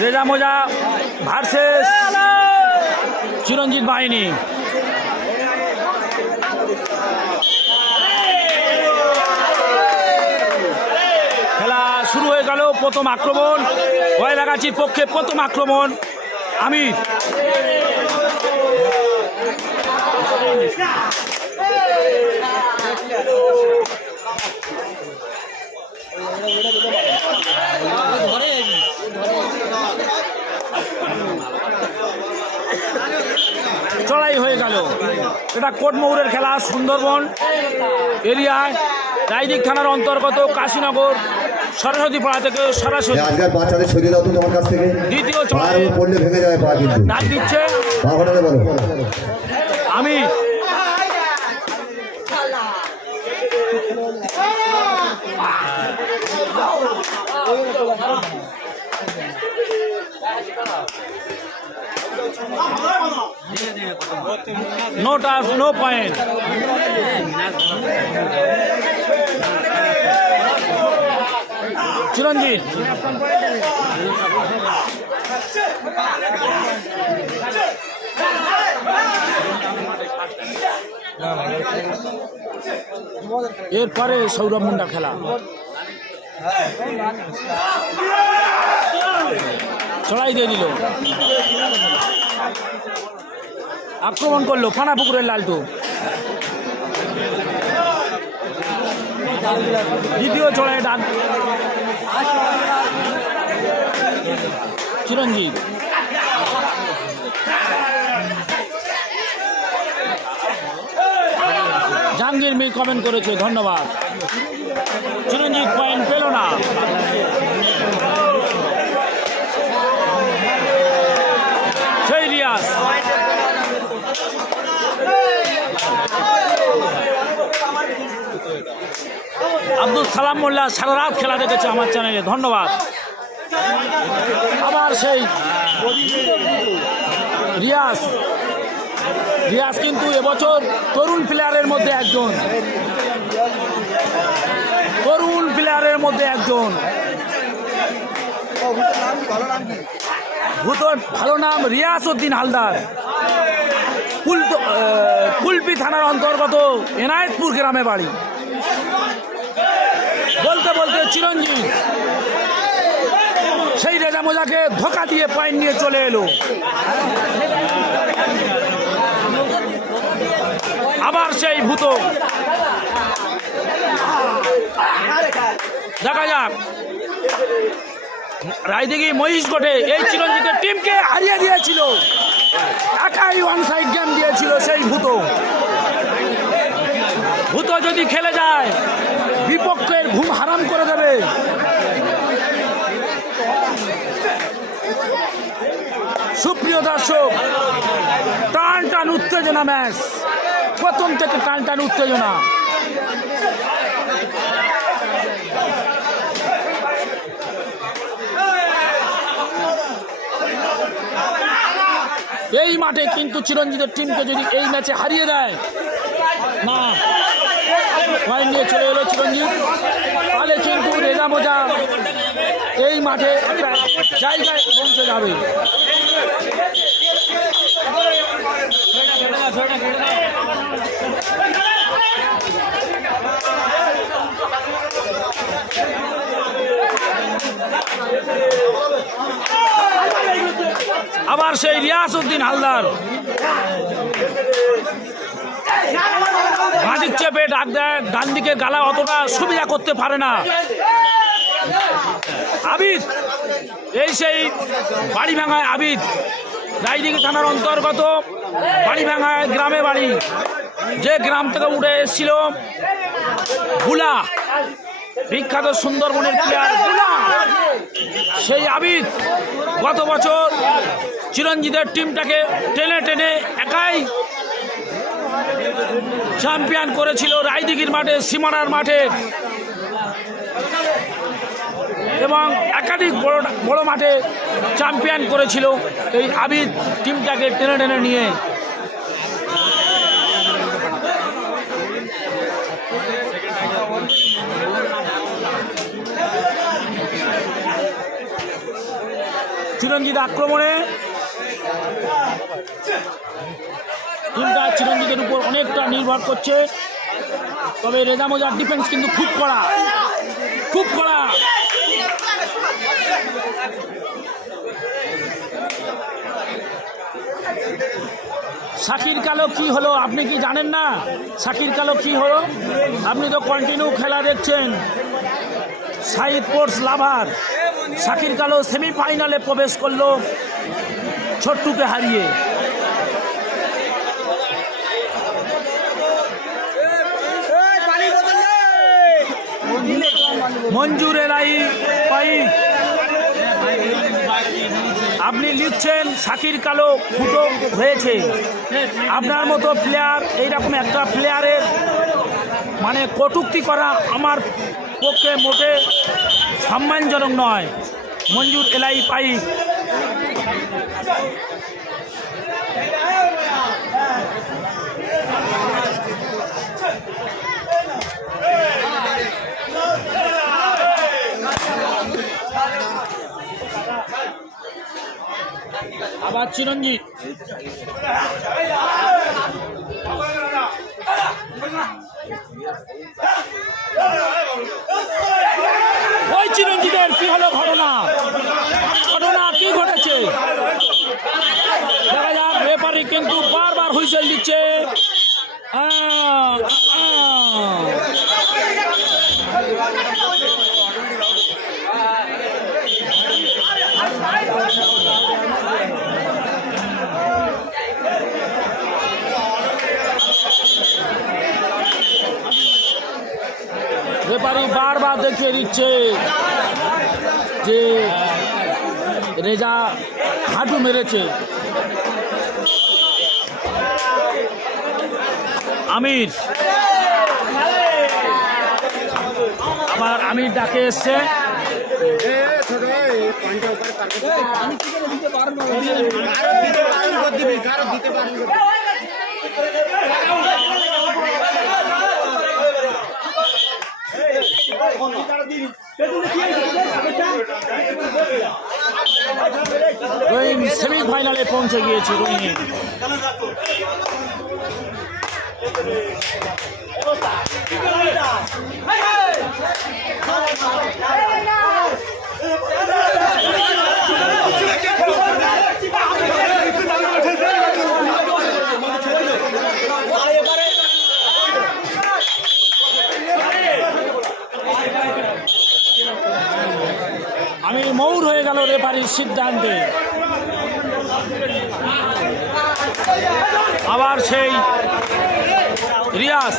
রেজা মোজা ভার্সেস চিরঞ্জিত বাহিনী। খেলা শুরু হয়ে গেল প্রথম আক্রমণ। গয়লাগাছির পক্ষে প্রথম আক্রমণ। আমির। চড়াই হয়ে গেল। এটা কোটমৌরের খেলা সুন্দরবন এরিয়ায় রায়দিক থানার অন্তর্গত কাশীনগর সরস্বতী পাড়া থেকে সরাসরি বাচ্চাদের সরিয়ে দাও তোমার কাছ থেকে। দ্বিতীয় পড়লে ভেঙে যাবে পা কিন্তু। ডাক দিচ্ছে। আমি no touch no point Chiranjit এরপরে সৌরভ মুন্ডা খেলা। চড়াই দিয়ে দিল। আক্রমণ করল ফানা পুকুরের লালটু। দ্বিতীয় চড়াই ডাক চিরঞ্জিত জাহাঙ্গীর মি কমেন্ট করেছে, ধন্যবাদ। চিরঞ্জিত পয়েন্ট পেল না সেই রিয়াজ আব্দুল সালাম মোল্লা, সারা রাত খেলা দেখেছে আমার চ্যানেলে। ধন্যবাদ। আবার সেই রিয়াজ। রিয়াজ কিন্তু এবছর তরুণ প্লেয়ারের মধ্যে একজন। তরুণ প্লেয়ারের মধ্যে একজন। ভূতর ভালো নাম রিয়াজ উদ্দিন হালদার। কুল কুলপি থানার অন্তর্গত এনায়েতপুর গ্রামে বাড়ি। বলতে চিরঞ্জিত সেই রেজা মোজাকে ধোকা দিয়ে পয়েন্ট নিয়ে চলে এলো। আবার সেই ভূত। দেখা যাক। রায়দিঘি মহিষ গোটে, এই চিরঞ্জিতের টিমকে হারিয়ে দিয়েছিল। একাই ওয়ান সাইড গেম দিয়েছিল সেই ভূত। ভূত যদি খেলে যায় বিপক্ষের ঘুম হারাম করে দেবে। সুপ্রিয় দর্শক টান টান উত্তেজনা ম্যাচ। প্রথম থেকে টান টান উত্তেজনা। এই মাঠে কিন্তু চিরঞ্জিতের টিমকে যদি এই ম্যাচে হারিয়ে দেয়, না। পয়েন্ট নিয়ে চলে এলো চিরঞ্জিত। তাহলে কিন্তু রেজা মোজা এই মাঠে একটা জায়গায় পৌঁছে যাবে। আবার সেই রিয়াস উদ্দিন হালদার। বাঁধির চেপে ডাক দেয় ডান দিকে গালা অতটা সুবিধা করতে পারে না। আবিদ, এই সেই বাড়ি ভাঙায় আবিদ। রায়দিঘি থানার অন্তর্গত বাড়ি ভাঙায় গ্রামে বাড়ি। যে গ্রাম থেকে উঠে এসেছিল বুলা বিখ্যাত সুন্দরবনের প্লেয়ার সেই আবিদ গত বছর চিরঞ্জিতের টিমটাকে টেনে টেনে একাই চ্যাম্পিয়ন করেছিল রায়দিঘির মাঠে, সীমানার মাঠে। এবং একাধিক বড় বড় মাঠে চ্যাম্পিয়ন করেছিল এই আবিদ টিমটাকে টেনে টেনে নিয়ে। চিরঞ্জিত আক্রমণে চিরঞ্জিতের উপর অনেকটা নির্ভর করছে। তবে রেজা মোজার ডিফেন্স কিন্তু খুব কড়া। খুব কড়া। শাকির কালো কি হলো, আপনি কি জানেন না? শাকির কালো কি হলো? আপনি তো কন্টিনিউ খেলা দেখছেন। সাই স্পোর্টস লাভার শাকির কালো সেমিফাইনালে প্রবেশ করল, ছোট্টুকে হারিয়ে। মঞ্জুর এলাই পাই। আপনি লিখছেন শাকির কালো ফুটো হয়েছে। আপনার মতো প্লেয়ার এইরকম একটা প্লেয়ারের মানে কটুক্তি করা আমার পক্ষে মোটে সম্মানজনক নয়। মঞ্জুর এলাই পাই। আবার চিরঞ্জিত ওই চিরঞ্জিতের কি হলো ঘটনা? ঘটনা কি ঘটেছে? দেখা যাক ব্যাপারী কিন্তু বারবার হুইসেল দিচ্ছে। রেফারি বারবার দেখিয়ে দিচ্ছে যে রেজা হাঁটু মেরেছে। আমির। আবার আমির ডাকে এসছে। রোহিং সেমিফাইনালে পৌঁছে গিয়েছে রোহিং আমি মৌর হয়ে গেল রেফারির সিদ্ধান্তে। আবার সেই রিয়াজ।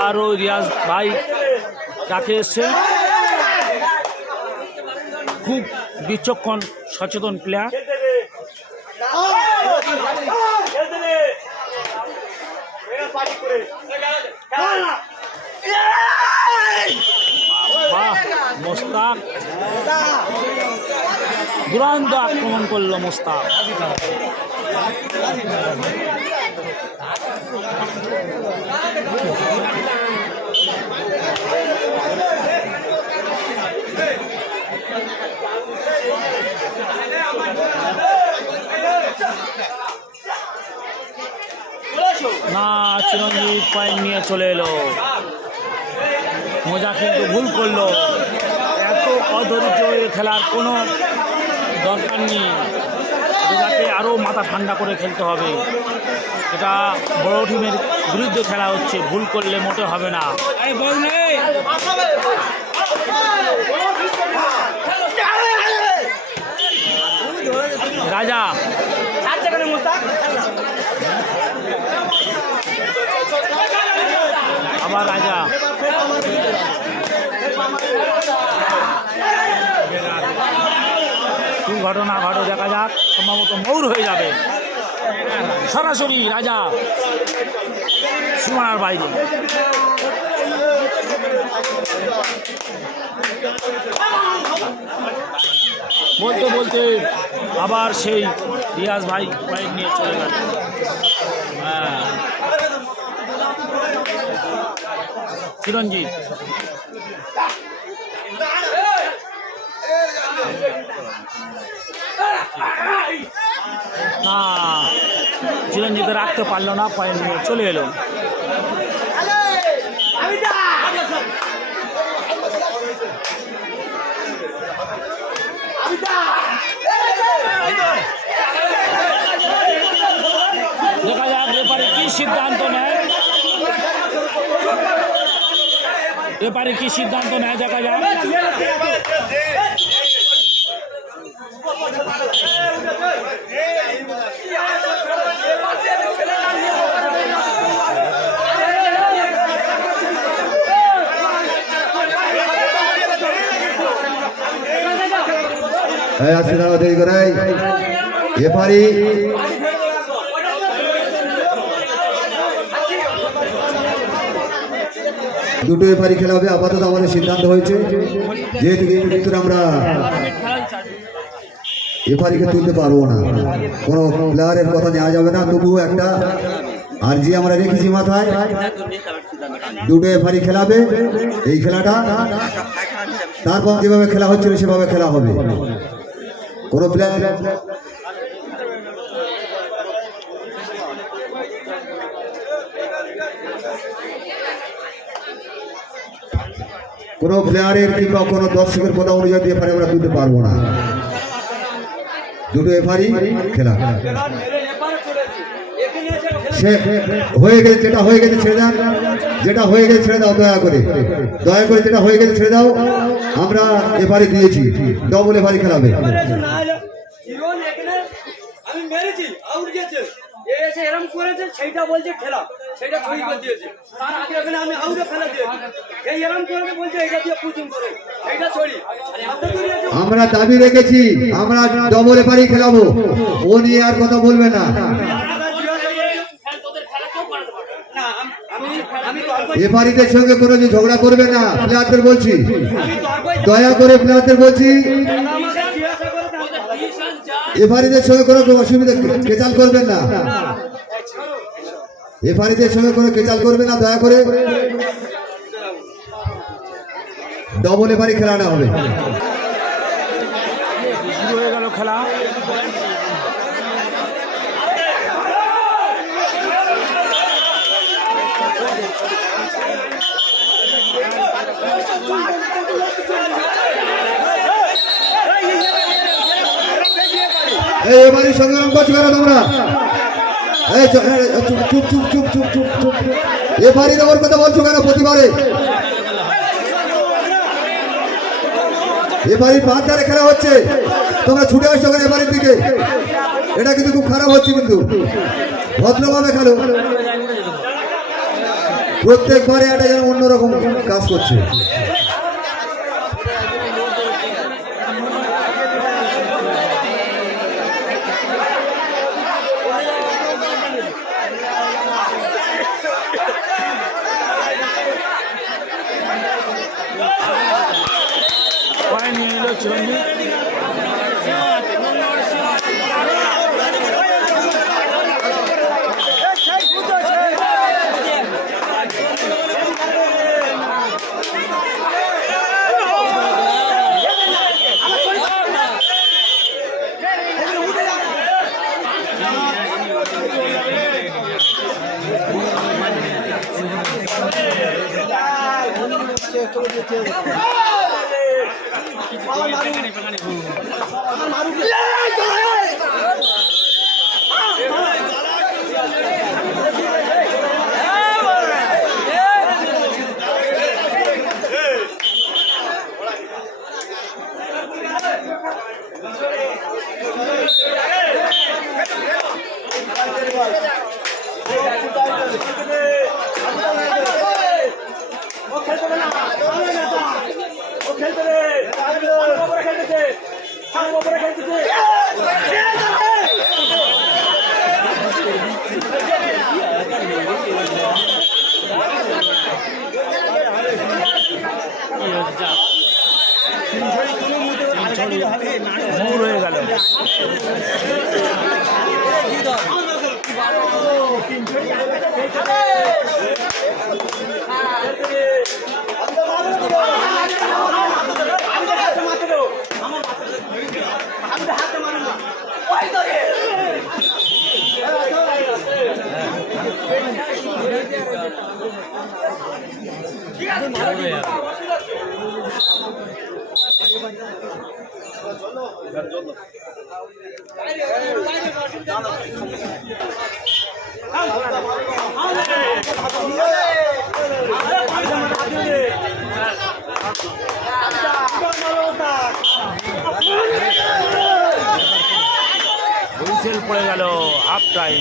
আবারও রিয়াজ ভাই ডাকে এসছে। খুব বিচক্ষণ সচেতন প্লেয়ার মোস্তাক। দুরান্ত আক্রমণ করল মোস্তাক। না চিরঞ্জিত পয়েন্ট নিয়ে চলে এলো। মোজা কিন্তু ভুল করল। এত অধৈর্য খেলার কোনো দরকার নেই। মোজাকে আরও মাথা ঠান্ডা করে খেলতে হবে। এটা বড় টিমের বিরুদ্ধে খেলা হচ্ছে ভুল করলে মোটে হবে না। রাজা। আবার রাজা। কি ঘটনা ঘটে দেখা যাক সম্ভবত মৌর হয়ে যাবে। সরাসরি রাজা সীমানার বাইরে। বলতে বলতে আবার সেই রিয়াজ ভাই বাইক নিয়ে চলে গেল। হ্যাঁ। চিরঞ্জিত না, চিরঞ্জিত রাখতে পারল না, পয়েন্ট চলে এলো। দেখা যাক এবারে কি সিদ্ধান্ত নেয়। এবারে কি সিদ্ধান্ত নেয়, দেখা যাক। এই আসছে দাঁড়াও করে এপারি দুটো এপারি খেলা হবে, আপাতত আমাদের সিদ্ধান্ত হয়েছে। যেহেতু এই ভিতরে আমরা এপারিকে তুলতে পারব না। কোনো প্লেয়ারের কথা নেওয়া যাবে না, তবুও একটা আর যে আমরা রেখেছি মাথায়। দুটো এফারি খেলাবে, এই খেলাটা। তারপর যেভাবে খেলা হচ্ছিল সেভাবে খেলা হবে। কোনো প্লেয়ার কোনো প্লেয়ারের কিংবা কোনো দর্শকের কথা অনুযায়ী এফারি আমরা তুলতে পারব না। দুটো এফারি খেলা। সে হয়ে গেছে, যেটা হয়ে গেছে ছেড়ে দাও। যেটা হয়ে গেছে ছেড়ে দাও, দয়া করে। দয়া করে যেটা হয়ে গেছে ছেড়ে দাও, আমরা এবারে দিয়েছি। ডবল এবারে খেলাবে। আমরা দাবি রেখেছি, আমরা ডবল এবারে খেলাবো। ও নিয়ে আর কথা বলবে না। এবারিদের সঙ্গে কোনো যে ঝগড়া করবে না প্লেয়ারদের বলছি দয়া করে প্লেয়ারদের বলছি এবারিদের সঙ্গে কোনো অসুবিধা কেচাল করবেন না এবারিদের সঙ্গে কোনো কেচাল করবে না দয়া করে ডবল এবারে খেলাটা হবে শুরু হয়ে গেল খেলা এই এবারে সংগ্রাম করছ কেন তোমরা। এই, চুপ চুপ চুপ চুপ চুপ চুপ চুপ এবারে ওর কথা বলছো কেন প্রতিবারে? এবারে পাঁচ ধারে খেলা হচ্ছে। তোমরা ছুটে আসছো কেন এবারের দিকে? এটা কিন্তু খুব খারাপ হচ্ছে কিন্তু। ভদ্রভাবে খেলো। প্রত্যেকবারে একটা যেন অন্যরকম কাজ করছে। হয়ে গেল হুইসেল পড়ে গেল হাফ টাইম